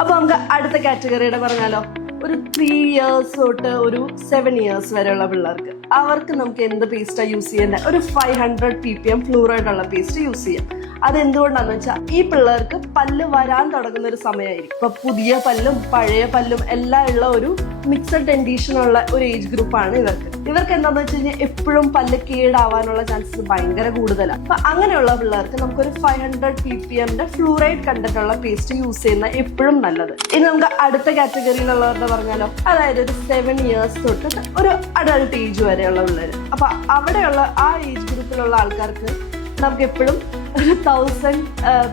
അപ്പോൾ നമുക്ക് അടുത്ത കാറ്റഗറിയുടെ പറഞ്ഞാലോ. ഒരു 3 years തൊട്ട് ഒരു 7 years വരെയുള്ള പിള്ളേർക്ക് അവർക്ക് നമുക്ക് എന്ത് പേസ്റ്റാണ് യൂസ് ചെയ്യേണ്ടത്? ഒരു 500 ppm ഫ്ലൂറൈഡ് ഉള്ള പേസ്റ്റ് യൂസ് ചെയ്യാം. അതെന്തുകൊണ്ടാന്ന് വെച്ചാൽ ഈ പിള്ളേർക്ക് പല്ല് വരാൻ തുടങ്ങുന്ന ഒരു സമയമായിരിക്കും. ഇപ്പൊ പുതിയ പല്ലും പഴയ പല്ലും എല്ലാം ഉള്ള ഒരു മിക്സഡ് ഡെന്റീഷനുള്ള ഒരു ഏജ് ഗ്രൂപ്പാണ് ഇവർക്ക്. എന്താണെന്ന് വെച്ച് കഴിഞ്ഞാൽ എപ്പോഴും പല്ല് കേടാവാനുള്ള ചാൻസസ് ഭയങ്കര കൂടുതലാണ്. അപ്പൊ അങ്ങനെയുള്ള പിള്ളേർക്ക് നമുക്കൊരു 500 ppm ഫ്ലൂറൈഡ് കണ്ടന്റ് ഉള്ള പേസ്റ്റ് യൂസ് ചെയ്യുന്ന എപ്പോഴും നല്ലത്. ഇനി നമുക്ക് അടുത്ത കാറ്റഗറിയിലുള്ളവരുടെ പറഞ്ഞാലോ, അതായത് ഒരു 7 years തൊട്ട് ഒരു അഡൾട്ട് ഏജ് വരെയുള്ള പിള്ളേർ. അപ്പൊ അവിടെയുള്ള ആ ഏജ് ഗ്രൂപ്പിലുള്ള ആൾക്കാർക്ക് നമുക്ക് എപ്പോഴും ഒരു 1000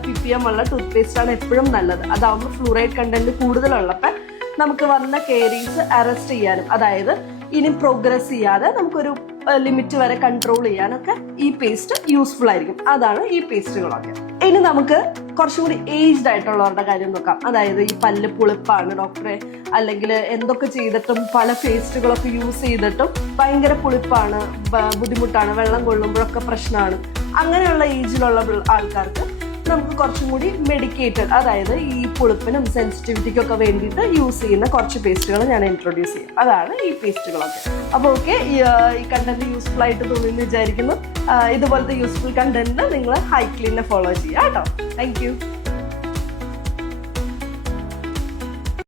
ppm ഉള്ള ടൂത്ത് പേസ്റ്റ് ആണ് എപ്പോഴും നല്ലത്. അതാവുമ്പോൾ ഫ്ലൂറൈഡ് കണ്ടന്റ് കൂടുതലുള്ളപ്പോൾ നമുക്ക് വന്ന കേരീസ് അറസ്റ്റ് ചെയ്യാനും, അതായത് ഇനി പ്രോഗ്രസ് ചെയ്യാതെ നമുക്കൊരു ലിമിറ്റ് വരെ കൺട്രോൾ ചെയ്യാനൊക്കെ ഈ പേസ്റ്റ് യൂസ്ഫുൾ ആയിരിക്കും. അതാണ് ഈ പേസ്റ്റുകളൊക്കെ. ഇനി നമുക്ക് കുറച്ചും കൂടി ഏജ്ഡ് ആയിട്ടുള്ളവരുടെ കാര്യം നോക്കാം. അതായത് ഈ പല്ല് പുളിപ്പാണ് ഡോക്ടറെ, അല്ലെങ്കിൽ എന്തൊക്കെ ചെയ്തിട്ടും പല പേസ്റ്റുകളൊക്കെ യൂസ് ചെയ്തിട്ടും ഭയങ്കര പുളിപ്പാണ്, ബുദ്ധിമുട്ടാണ്, വെള്ളം കൊള്ളുമ്പോഴൊക്കെ പ്രശ്നമാണ്. അങ്ങനെയുള്ള ഏജിലുള്ള ആൾക്കാർക്ക് നമുക്ക് കുറച്ചും കൂടി മെഡിക്കേറ്റഡ്, അതായത് ഈ പുളിപ്പിനും സെൻസിറ്റിവിറ്റിക്കും ഒക്കെ വേണ്ടിയിട്ട് യൂസ് ചെയ്യുന്ന കുറച്ച് പേസ്റ്റുകൾ ഞാൻ ഇൻട്രൊഡ്യൂസ് ചെയ്യും. അതാണ് ഈ പേസ്റ്റുകളൊക്കെ. അപ്പോൾ ഓക്കെ, ഈ കണ്ടന്റ് യൂസ്ഫുൾ ആയിട്ട് തോന്നുന്നു വിചാരിക്കുന്നു. ഇതുപോലത്തെ യൂസ്ഫുൾ കണ്ടന്റിന് നിങ്ങൾ ഹൈക്ലീനെ ഫോളോ ചെയ്യുക കേട്ടോ. Thank you.